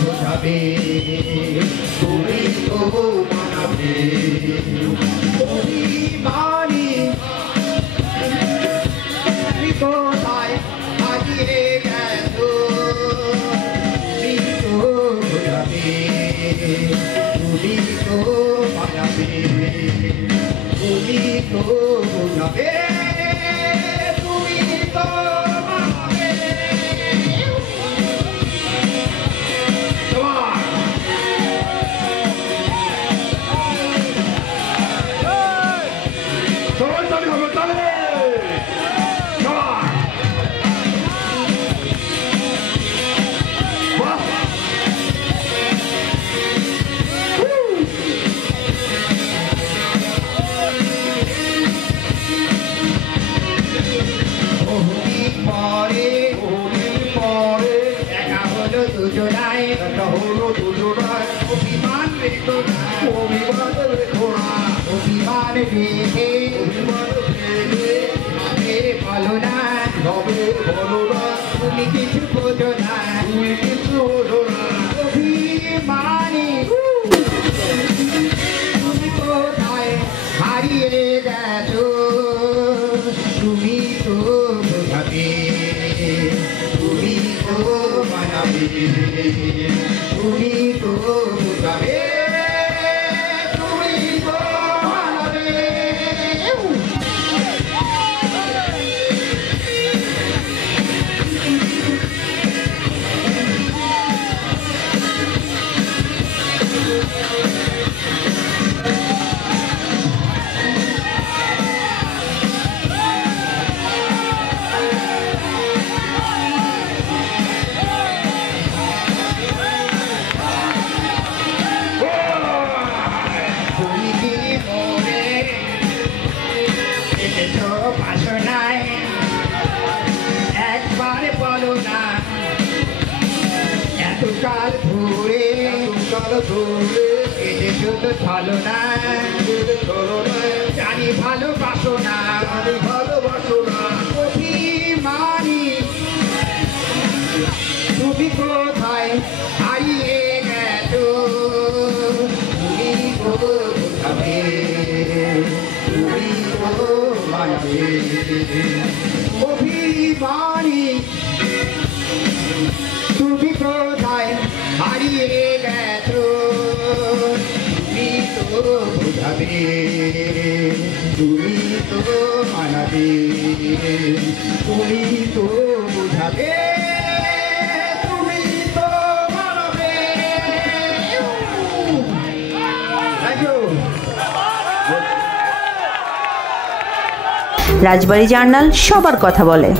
বোঝাবে তুমি তো মানাবে অভিমানী তুমি কোথায় হারিয়ে গেছো তুমি তো বোঝাবে তুমি তো মানাবে তুমি তো বোঝাবে তুমি তো মানাবে দুজনায় হলো দুজনায় অভিমান রেখো না অভিমান রেখো না অভিমান রেখে অভিমান রেখে হবে বলো না হবে বলো না তুমি কিছু বোঝো না তুমি কিছু বোঝো না অভিমানী তুমি কোথায় হারিয়ে গেছো তুমি তো বোঝাবে তুমি তো মানাবে তুমি তো বোঝাবে তুমি তো মানাবে একবার বলো না এতকাল ধরে এসেছো তো চলো না জানি ভালোবাসো না অভিমানী তুমি কোথায় হারিয়ে গেছো তুমি তো বোঝাবে তুমি তো মানাবে অভিমানী তুমি কোথায় হারিয়ে গেছো তুমি তো বোঝাবে তুমি তো মানাবে তুমি তো বোঝাবে তুমি তো মানাবে রাজবাড়ী জার্নাল সবার কথা বলে।